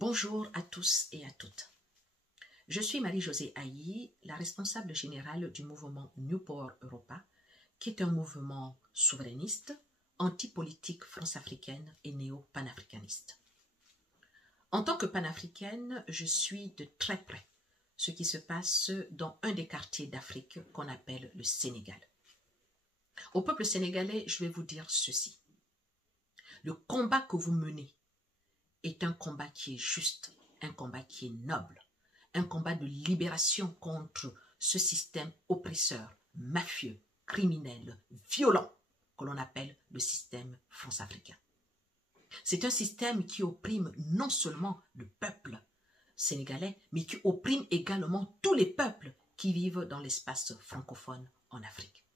Bonjour à tous et à toutes. Je suis Marie-Josée Ayi, la responsable générale du mouvement New Power Europa, qui est un mouvement souverainiste, anti-politique france-africaine et néo-panafricaniste. En tant que panafricaine, je suis de très près ce qui se passe dans un des quartiers d'Afrique qu'on appelle le Sénégal. Au peuple sénégalais, je vais vous dire ceci. Le combat que vous menez est un combat qui est juste, un combat qui est noble, un combat de libération contre ce système oppresseur, mafieux, criminel, violent que l'on appelle le système france-africain. C'est un système qui opprime non seulement le peuple sénégalais, mais qui opprime également tous les peuples qui vivent dans l'espace francophone en Afrique.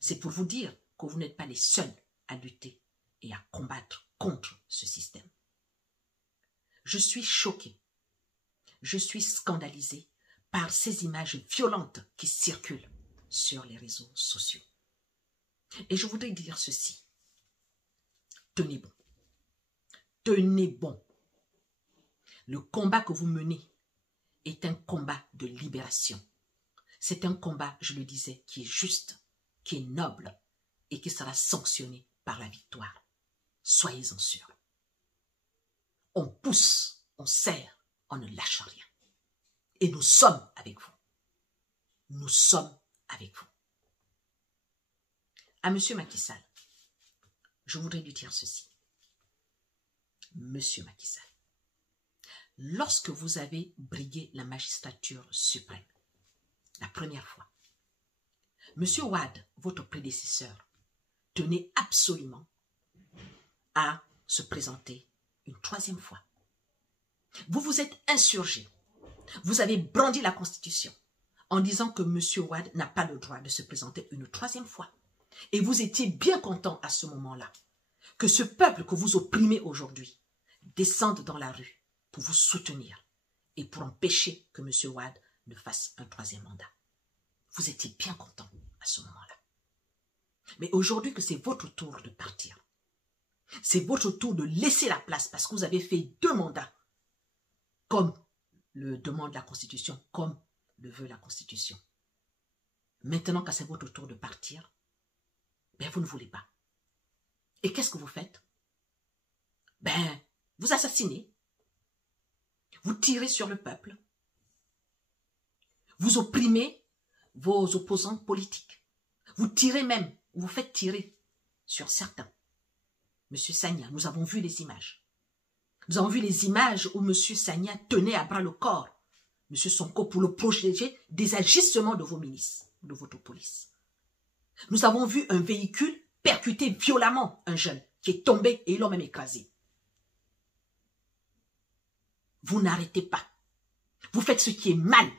C'est pour vous dire que vous n'êtes pas les seuls à lutter et à combattre contre ce système. Je suis choquée, je suis scandalisée par ces images violentes qui circulent sur les réseaux sociaux. Et je voudrais dire ceci. Tenez bon. Tenez bon. Le combat que vous menez est un combat de libération. C'est un combat, je le disais, qui est juste, qui est noble et qui sera sanctionné par la victoire. Soyez-en sûrs. On pousse, on serre, on ne lâche rien. Et nous sommes avec vous. Nous sommes avec vous. À M. Macky Sall, je voudrais lui dire ceci. Monsieur Macky Sall, lorsque vous avez brigué la magistrature suprême, la première fois, M. Wade, votre prédécesseur, tenait absolument à se présenter une troisième fois. Vous vous êtes insurgé. Vous avez brandi la Constitution en disant que M. Wade n'a pas le droit de se présenter une troisième fois. Et vous étiez bien content à ce moment-là que ce peuple que vous opprimez aujourd'hui descende dans la rue pour vous soutenir et pour empêcher que M. Wade ne fasse un troisième mandat. Vous étiez bien content à ce moment-là. Mais aujourd'hui que c'est votre tour de partir, c'est votre tour de laisser la place parce que vous avez fait 2 mandats comme le demande la Constitution, comme le veut la Constitution. Maintenant que c'est votre tour de partir, ben vous ne voulez pas. Et qu'est-ce que vous faites? Ben, vous assassinez, vous tirez sur le peuple, vous opprimez vos opposants politiques, vous tirez même, vous faites tirer sur certains. Monsieur Sagna, nous avons vu les images. Nous avons vu les images où Monsieur Sagna tenait à bras le corps Monsieur Sonko pour le protéger des agissements de vos ministres, de votre police. Nous avons vu un véhicule percuter violemment un jeune qui est tombé et ils l'ont même écrasé. Vous n'arrêtez pas. Vous faites ce qui est mal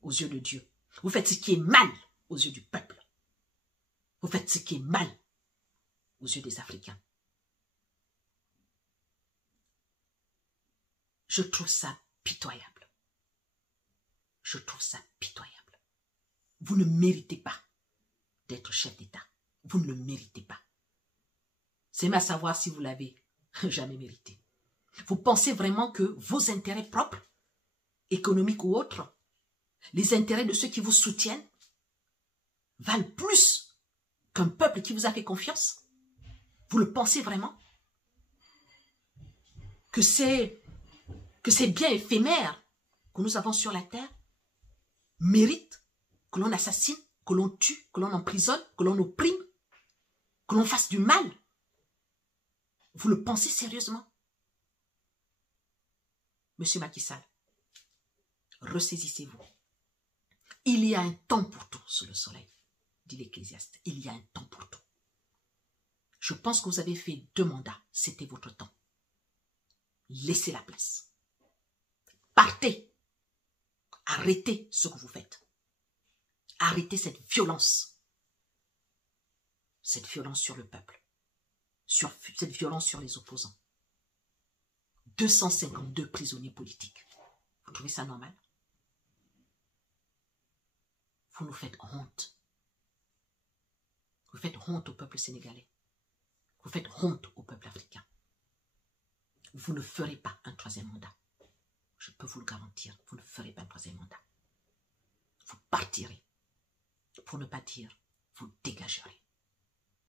aux yeux de Dieu. Vous faites ce qui est mal aux yeux du peuple. Vous faites ce qui est mal aux yeux des Africains. Je trouve ça pitoyable. Je trouve ça pitoyable. Vous ne méritez pas d'être chef d'État. Vous ne le méritez pas. C'est même à savoir si vous l'avez jamais mérité. Vous pensez vraiment que vos intérêts propres, économiques ou autres, les intérêts de ceux qui vous soutiennent, valent plus qu'un peuple qui vous a fait confiance? Vous le pensez vraiment? Que ces biens éphémères que nous avons sur la terre méritent que l'on assassine, que l'on tue, que l'on emprisonne, que l'on opprime, que l'on fasse du mal? Vous le pensez sérieusement? Monsieur Macky Sall, ressaisissez-vous. Il y a un temps pour tout sous le soleil, dit l'Ecclésiaste. Il y a un temps pour tout. Je pense que vous avez fait 2 mandats. C'était votre temps. Laissez la place. Partez. Arrêtez ce que vous faites. Arrêtez cette violence. Cette violence sur le peuple. Cette violence sur les opposants. 252 prisonniers politiques. Vous trouvez ça normal? Vous nous faites honte. Vous faites honte au peuple sénégalais. Vous faites honte au peuple africain. vous ne ferez pas un troisième mandat. Je peux vous le garantir, vous ne ferez pas un troisième mandat. Vous partirez, pour ne pas dire, vous dégagerez.